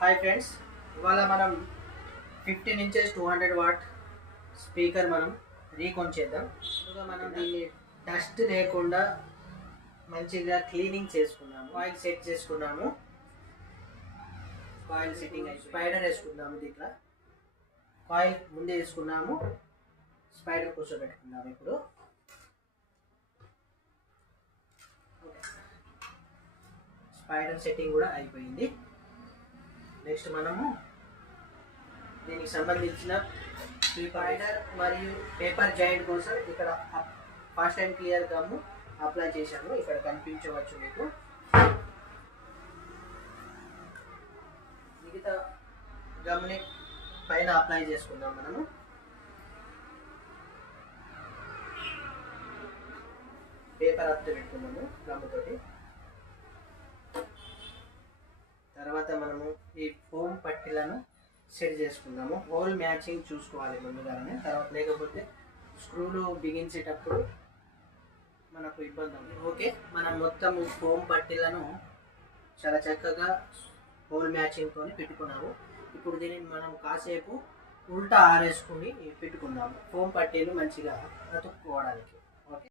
Hi friends, ఇవాళ మనం 15 inches 200 what speaker మనం రీకొన్ చేద్దాం. ముందుగా మనం దీన్ని డస్ట్ లేకుండా మంచిగా క్లీనింగ్ చేసుకున్నాము. కాయిల్ సెట్ చేసుకున్నాము. కాయిల్ సెట్టింగ్ అయి స్పైడర్ వేసుకున్నాము. దీంట్లో కాయిల్ ముందే వేసుకున్నాము. స్పైడర్ కూర్చోబెట్టుకున్నాము. ఇప్పుడు స్పైడర్ సెట్టింగ్ కూడా అయిపోయింది. నెక్స్ట్ మనము దీనికి సంబంధించిన స్పైడర్ మరియు పేపర్ జాయింట్ కోసం ఇక్కడ fast and clear gum apply చేశాను. ఇక్కడ కనిపించవచ్చు మీకు. మిగతా గమ్ని పైన అప్లై చేసుకుందాం. మనము పేపర్ అత్త పెట్టుకున్నాము గమ్ తోటి. తర్వాత మనము ఈ ఫోమ్ పట్టీలను సెట్ చేసుకుందాము. హోల్ మ్యాచింగ్ చూసుకోవాలి ముందుగానే, తర్వాత లేకపోతే స్క్రూలు బిగించేటప్పుడు మనకు ఇబ్బంది ఉంది. ఓకే, మనం మొత్తం ఫోమ్ పట్టీలను చాలా చక్కగా హోల్ మ్యాచింగ్తో పెట్టుకున్నాము. ఇప్పుడు దీనిని మనం కాసేపు ఉల్టా ఆరేసుకుని పెట్టుకుందాము, ఫోమ్ పట్టీలు మంచిగా అతుక్కోవడానికి.